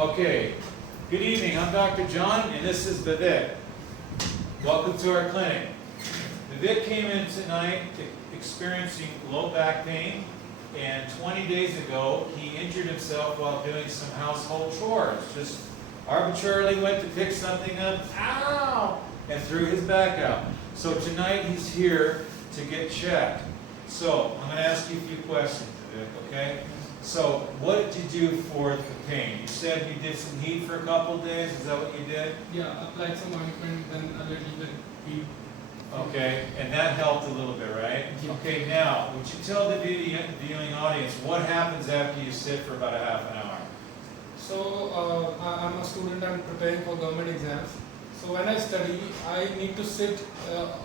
Okay, good evening. I'm Dr. John, and this is Vivek. Welcome to our clinic. Vivek came in tonight experiencing low back pain, and 20 days ago he injured himself while doing some household chores. Just arbitrarily went to pick something up, ow, and threw his back out. So tonight he's here to get checked. So I'm going to ask you a few questions, Vivek, okay? So what did you do for the pain? You said you did some heat for a couple of days. Is that what you did? Yeah, applied some ointment, then a little bit heat. Okay, and that helped a little bit, right? Yeah. Okay, now, would you tell the viewing audience what happens after you sit for about a half an hour? So I'm a student, I'm preparing for government exams. So when I study, I need to sit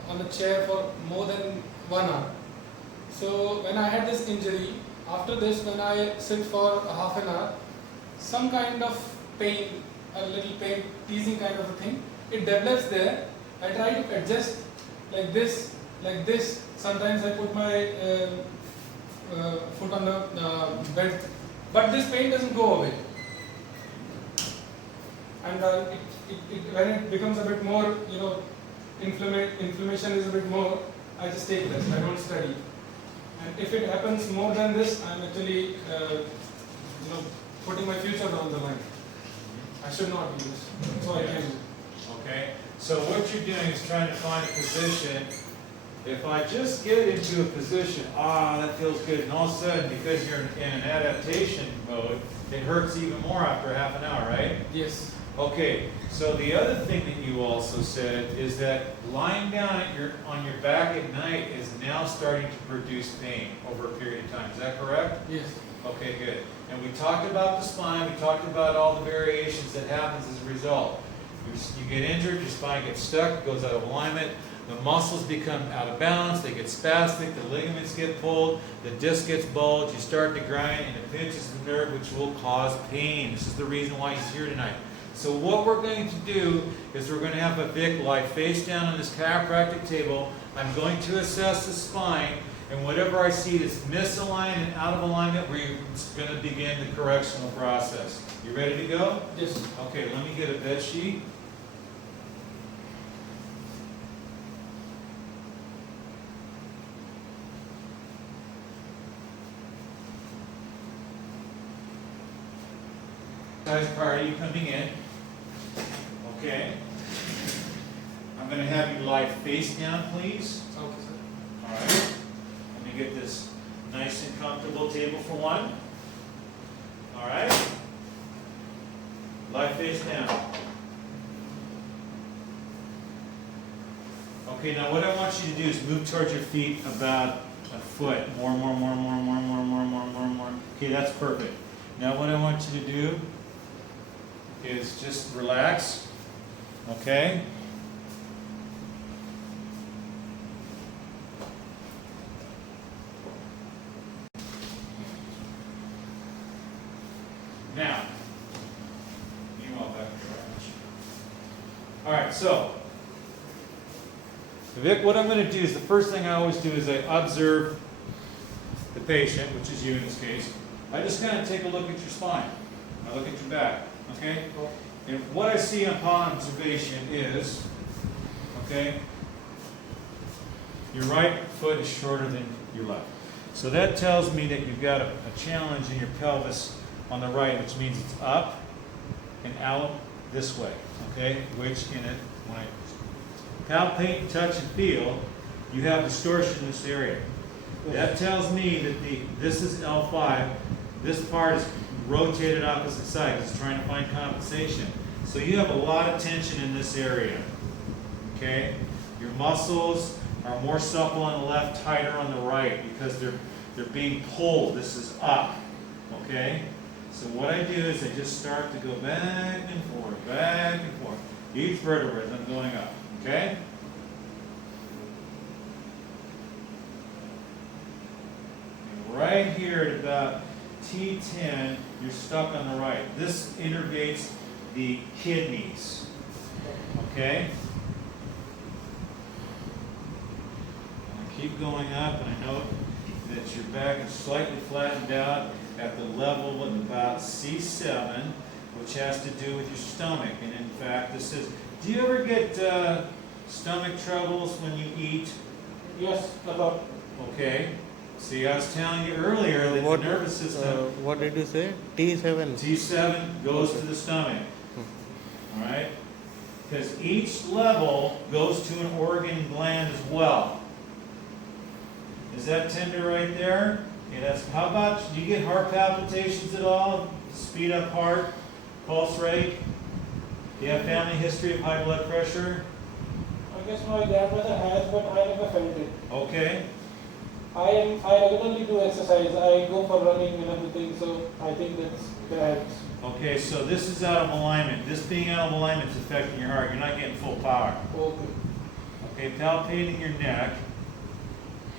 on a chair for more than 1 hour. So when I had this injury, after this, when I sit for a half an hour, some kind of pain, a little pain, teasing kind of a thing, it develops there. I try to adjust like this, like this. Sometimes I put my foot on the bed, but this pain doesn't go away. And when it becomes a bit more, inflammation is a bit more, I just take rest. I don't study. And if it happens more than this, I'm actually, putting my future on the line. I should not do this. So I can. Okay, so what you're doing is trying to find a position. If I just get into a position, that feels good, and all of a sudden, because you're in an adaptation mode, it hurts even more after half an hour, right? Yes. Okay, so the other thing that you also said is that lying down on your back at night is now starting to produce pain over a period of time. Is that correct? Yes. Okay, good. And we talked about the spine, we talked about all the variations that happens as a result. You get injured, your spine gets stuck, it goes out of alignment, the muscles become out of balance, they get spastic, the ligaments get pulled, the disc gets bulged, you start to grind, and it pinches the nerve, which will cause pain. This is the reason why he's here tonight. So what we're going to do is we're going to have Vivek lie face down on this chiropractic table. I'm going to assess the spine, and whatever I see that's misaligned and out of alignment, we're going to begin the correctional process. You ready to go? Yes. Okay, let me get a bed sheet. Guys, prior to you coming in, okay, I'm going to have you lie face down, please. Okay, sir. All right. Let me get this nice and comfortable table for one. All right. Lie face down. Okay, now what I want you to do is move towards your feet about a foot. More. Okay, that's perfect. Now what I want you to do is just relax. Okay? Now, meanwhile, back to the ranch. All right, so, Vic, what I'm going to do is the first thing I always do is I observe the patient, which is you in this case. I just kind of take a look at your spine. I look at your back, okay? And what I see upon observation is, okay, your right foot is shorter than your left. So that tells me that you've got a challenge in your pelvis on the right, which means it's up and out this way, okay? Which when I palpate, touch, and feel, you have distortion in this area. That tells me that this is L5. This part is rotated opposite side. It's trying to find compensation. So you have a lot of tension in this area, okay? Your muscles are more supple on the left, tighter on the right because they're being pulled. This is up, okay? So what I do is I just start to go back and forth, back and forth. Each vertebra as I'm going up, okay? And right here at about T10, you're stuck on the right. This innervates the kidneys, okay? And I keep going up, and I note that your back is slightly flattened out at the level of about C7, which has to do with your stomach. And in fact, this is, do you ever get stomach troubles when you eat? Yes, a lot. Okay. See, I was telling you earlier that the nervous system, What did you say? T7. T7 goes to the stomach. All right? Because each level goes to an organ gland as well. Is that tender right there? Okay, that's, how about, do you get heart palpitations at all? Speed up heart, pulse rate? Do you have family history of high blood pressure? I guess my grandmother has, but I never felt it. Okay. I regularly do exercise. I go for running and everything, so I think that helps. Okay, so this is out of alignment. This being out of alignment is affecting your heart. You're not getting full power. Okay. Okay, palpating your neck.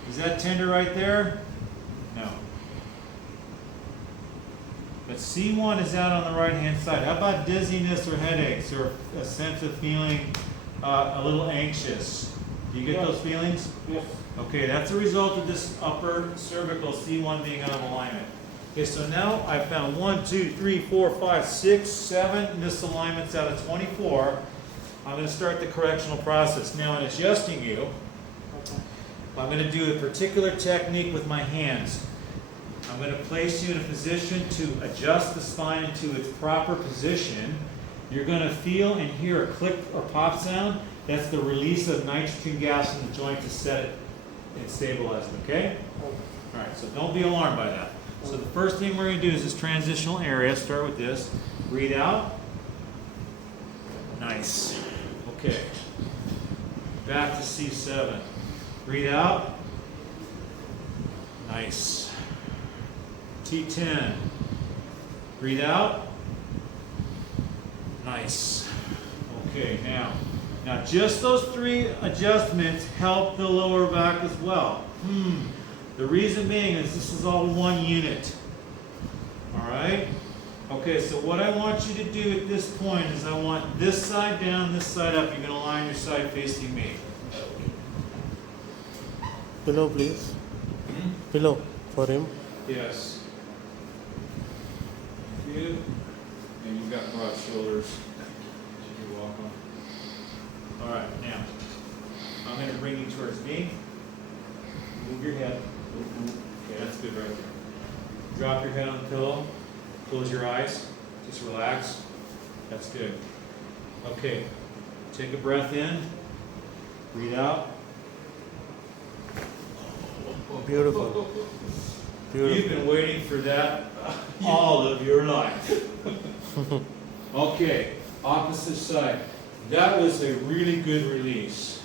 Is that tender right there? No. But C1 is out on the right-hand side. How about dizziness or headaches or a sense of feeling a little anxious? Do you get those feelings? Yes. Okay, that's a result of this upper cervical C1 being out of alignment. Okay, so now I found 1, 2, 3, 4, 5, 6, 7 misalignments out of 24. I'm going to start the correctional process. Now, in adjusting you, Okay. I'm going to do a particular technique with my hands. I'm going to place you in a position to adjust the spine into its proper position. You're going to feel and hear a click or pop sound. That's the release of nitrogen gas in the joint to set it and stabilize it, okay? All right, so don't be alarmed by that. So the first thing we're going to do is this transitional area. Start with this. Breathe out. Nice. Okay. Back to C7. Breathe out. Nice. T10. Breathe out. Nice. Okay, now just those 3 adjustments help the lower back as well. The reason being is this is all one unit. All right? Okay, so what I want you to do at this point is I want this side down, this side up. You're going to line your side facing me. Pillow, please. Pillow for him. Yes. Thank you. And you've got broad shoulders. You're welcome. All right, now, I'm going to bring you towards me. Move your head. Okay, that's good right there. Drop your head on the pillow. Close your eyes. Just relax. That's good. Okay, take a breath in. Breathe out. Beautiful. You've been waiting for that all of your life. Okay, opposite side. That was a really good release.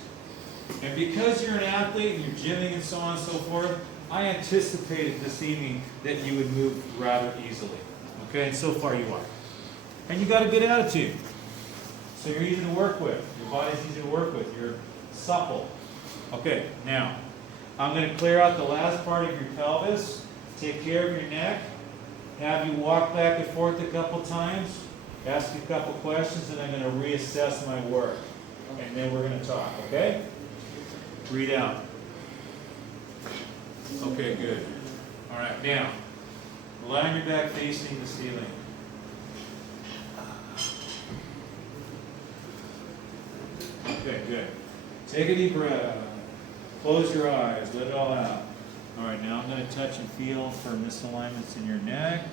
And because you're an athlete and you're gymming and so on and so forth, I anticipated this evening that you would move rather easily. Okay, and so far you are. And you got a good attitude. So you're easy to work with. Your body's easy to work with. You're supple. Okay, now, I'm going to clear out the last part of your pelvis, take care of your neck, have you walk back and forth a couple times, ask you a couple questions, and I'm going to reassess my work. And then we're going to talk, okay? Breathe out. Okay, good. All right, now, lie on your back facing the ceiling. Okay, good. Take a deep breath. Close your eyes. Let it all out. All right, now I'm going to touch and feel for misalignments in your neck.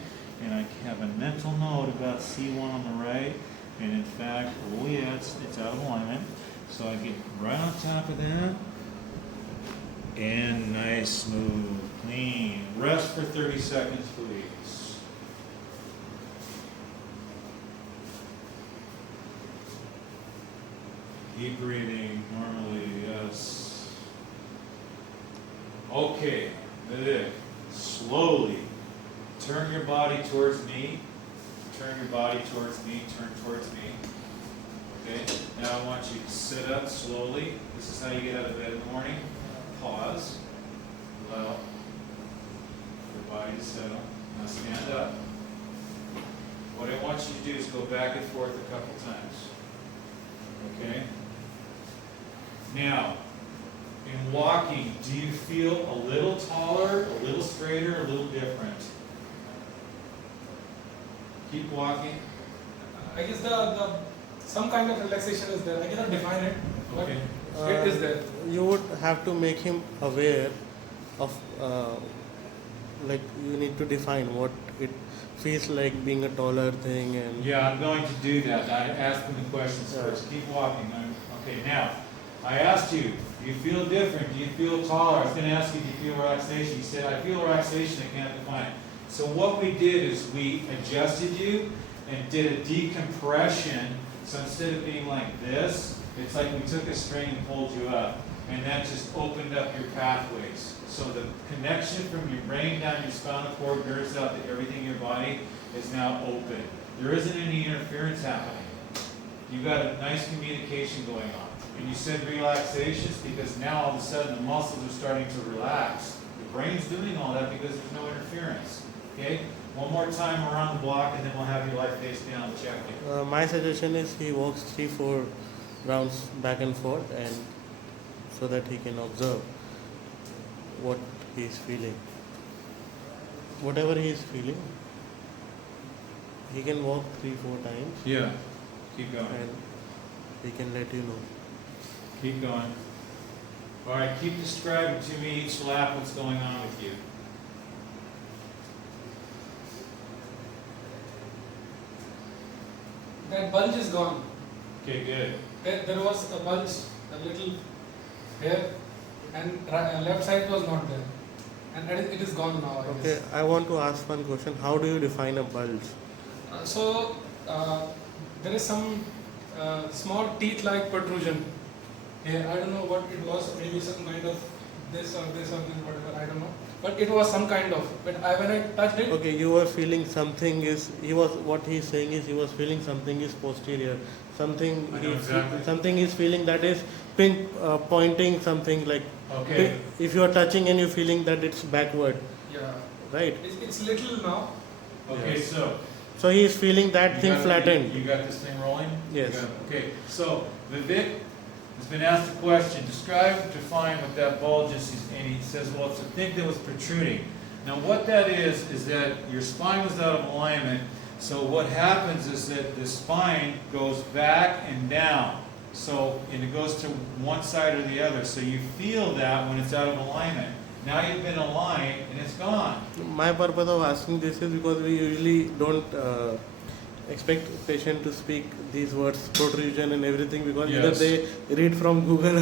And I have a mental note about C1 on the right. And in fact, oh yeah, it's out of alignment. So I get right on top of that. And nice, smooth, clean. Rest for 30 seconds, please. Keep breathing normally, yes. Okay, good. Slowly turn your body towards me. Turn your body towards me. Turn towards me. Okay, now I want you to sit up slowly. This is how you get out of bed in the morning. Pause. Allow your body to settle. Now stand up. What I want you to do is go back and forth a couple times. Okay? Now, in walking, do you feel a little taller, a little straighter, a little different? Keep walking. I guess the some kind of relaxation is there. I cannot define it, but Okay. it is there. You would have to make him aware of, like, you need to define what it feels like being a taller thing and. Yeah, I'm going to do that. I asked him the questions Yeah. first. Keep walking. Okay, now, I asked you, do you feel different? Do you feel taller? I was gonna ask you, do you feel relaxation? You said, I feel relaxation, I can't define it. So what we did is we adjusted you and did a decompression. So instead of being like this, it's like we took a string and pulled you up. And that just opened up your pathways. So the connection from your brain down your spinal cord, nerves out to everything in your body is now open. There isn't any interference happening. You've got a nice communication going on. And you said relaxations because now all of a sudden the muscles are starting to relax. The brain's doing all that because there's no interference. Okay? One more time around the block and then we'll have your life face down check it. My suggestion is he walks 3-4 rounds back and forth, and so that he can observe what he is feeling. Whatever he is feeling, he can walk 3-4 times Yeah. Keep going. and he can let you know. Keep going. All right, keep describing to me each lap what's going on with you. That bulge is gone. Okay, good. There was a bulge, a little here, and left side was not there, and it is gone now. I Okay, guess. I want to ask one question. How do you define a bulge? So there is some small teeth-like protrusion here. I don't know what it was. Maybe some kind of this or this, whatever. I don't know. But it was some kind of. But when I touched it, Okay, you were feeling something is, what he's saying is he was feeling something is posterior. Something I know exactly. something is feeling that is pointing something like, Okay. if you are touching and you're feeling that it's backward, yeah, right? it's little now. Okay, so. So he is feeling that you thing got- flattened. You got this thing rolling? Yes. You got it. Okay, so Vivek has been asked a question. Describe, define what that bulge is, and he says, well, it's a thing that was protruding. Now what that is that your spine was out of alignment, so what happens is that the spine goes back and down. So, and it goes to one side or the other, so you feel that when it's out of alignment. Now you've been aligned and it's gone. My purpose of asking this is because we usually don't expect patient to speak these words, protrusion and everything, because either Yes. they read from Google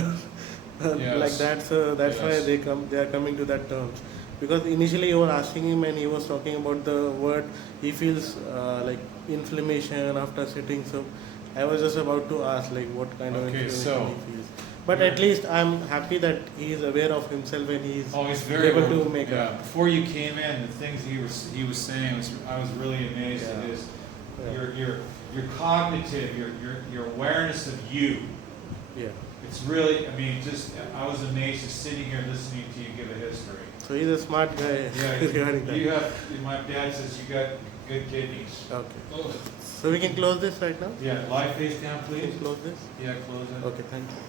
or Yes. like that. So that's why Yes. they are coming to that terms. Because initially you were asking him and he was talking about the word, he feels like inflammation after sitting. So I was just about to ask like what kind of Okay, inflammation so- he feels. But at least I'm happy that he is aware of himself and he is Oh, he's very able well- to make yeah. up. Before you came in, the things he was saying was, I was really amazed at Yeah. his Yeah. your cognitive, your awareness of you. Yeah. It's really, I mean, just I was amazed just sitting here listening to you give a history. So he's a smart guy Yeah, regarding that. you have. My dad says you got good kidneys. Okay. Oh. So we can close this right now? Yeah, lie face down, We please. can close this? Yeah, close it. Okay, thank you.